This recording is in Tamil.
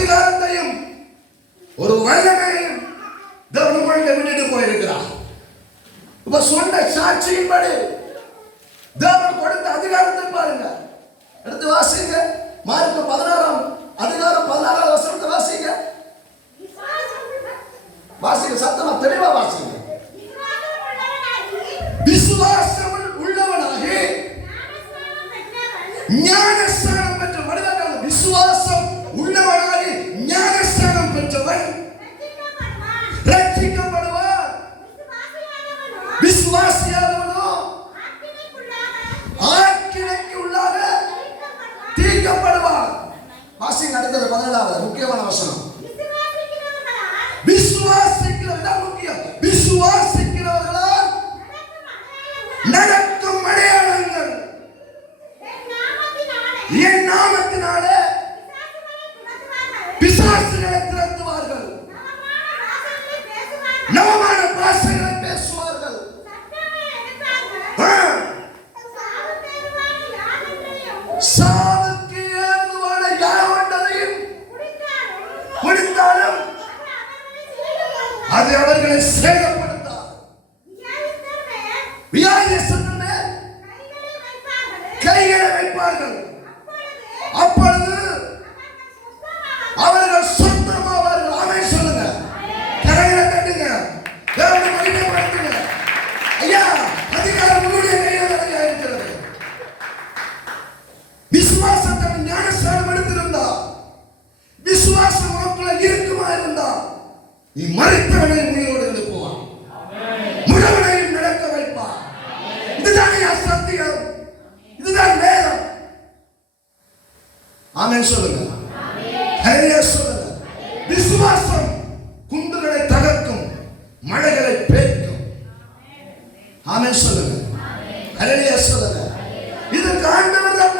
அதிகாரத்தையும் ஒரு வல்லமையையும் தேவன் உங்கள்கிட்ட விட்டுட்டு போயிருக்கிறார். இப்ப சொன்ன சாட்சியின்படி தேவன் கொடுத்த அதிகாரத்தை பாருங்க. எடுத்து வாசிங்க. மார்க்கு 16ஆம் அதிகாரம் 16ஆம் வசனத்தை வாசிங்க. வாசிங்க, சத்தமா தெளிவா வாசிங்க. விசுவாசம் உள்ளவனாகி ஞானஸ்நானம் பெற்ற மனிதன். விசுவாசம் உள்ளவனாகி ஞானஸ்நானம் பெற்றவன் ரட்சிக்கப்படுவார். விசுவாசியாதவனோ ஆக்கினைக்கு உள்ளாக தீர்க்கப்படுவார். வாசிங்க அடுத்தது 17வது முக்கியமான வசனம். விசுவாசிக்கிறவர்கள் முக்கியம். விசுவாசிக்கிறவர்களால் நடக்கும் அடையாளங்கள் என் நாமத்தினாலே பிசாசுகளை துரத்துவார்கள், நவமான பாஷைகளை பேசுவார்கள், சாவுக்கு ஏதுவான யாவொன்றையும் குடித்தாலும் அது அவர்களை சேதப்படுத்தாது. வியாதியஸ்தர்கள் மேல் கைகளை வைப்பார்கள், அப்பொழுது அவர்கள் சொந்தமாவார்கள். ஆமென் சொல்லுங்க, கரங்களை தட்டுங்க, தேவனை மகிமைப்படுத்துங்க. ஐயா, அதிகாரம் உங்களுடைய கையில் இருக்கிறது. விசுவாசத்தை ஞானஸ்நானம் எடுத்திருந்தா, விசுவாசம் உனக்குள்ள இருக்குமா இருந்தா, நீ மரித்தவனை உயிரோடு எழுப்புவான், முழவனையும் நடக்க வைப்பான். இதுதான் சத்தியம், இதுதான் வேதம். ஆமென் சொல்லுங்க, ஹல்லேலூயா சொல்லுங்க. விசுவாசம் குண்டுகளை தகர்க்கும், மலைகளை பேர்க்கும். ஆமென் சொல்லுங்க, ஹல்லேலூயா சொல்லுங்க. இது ஆண்டவர் தான்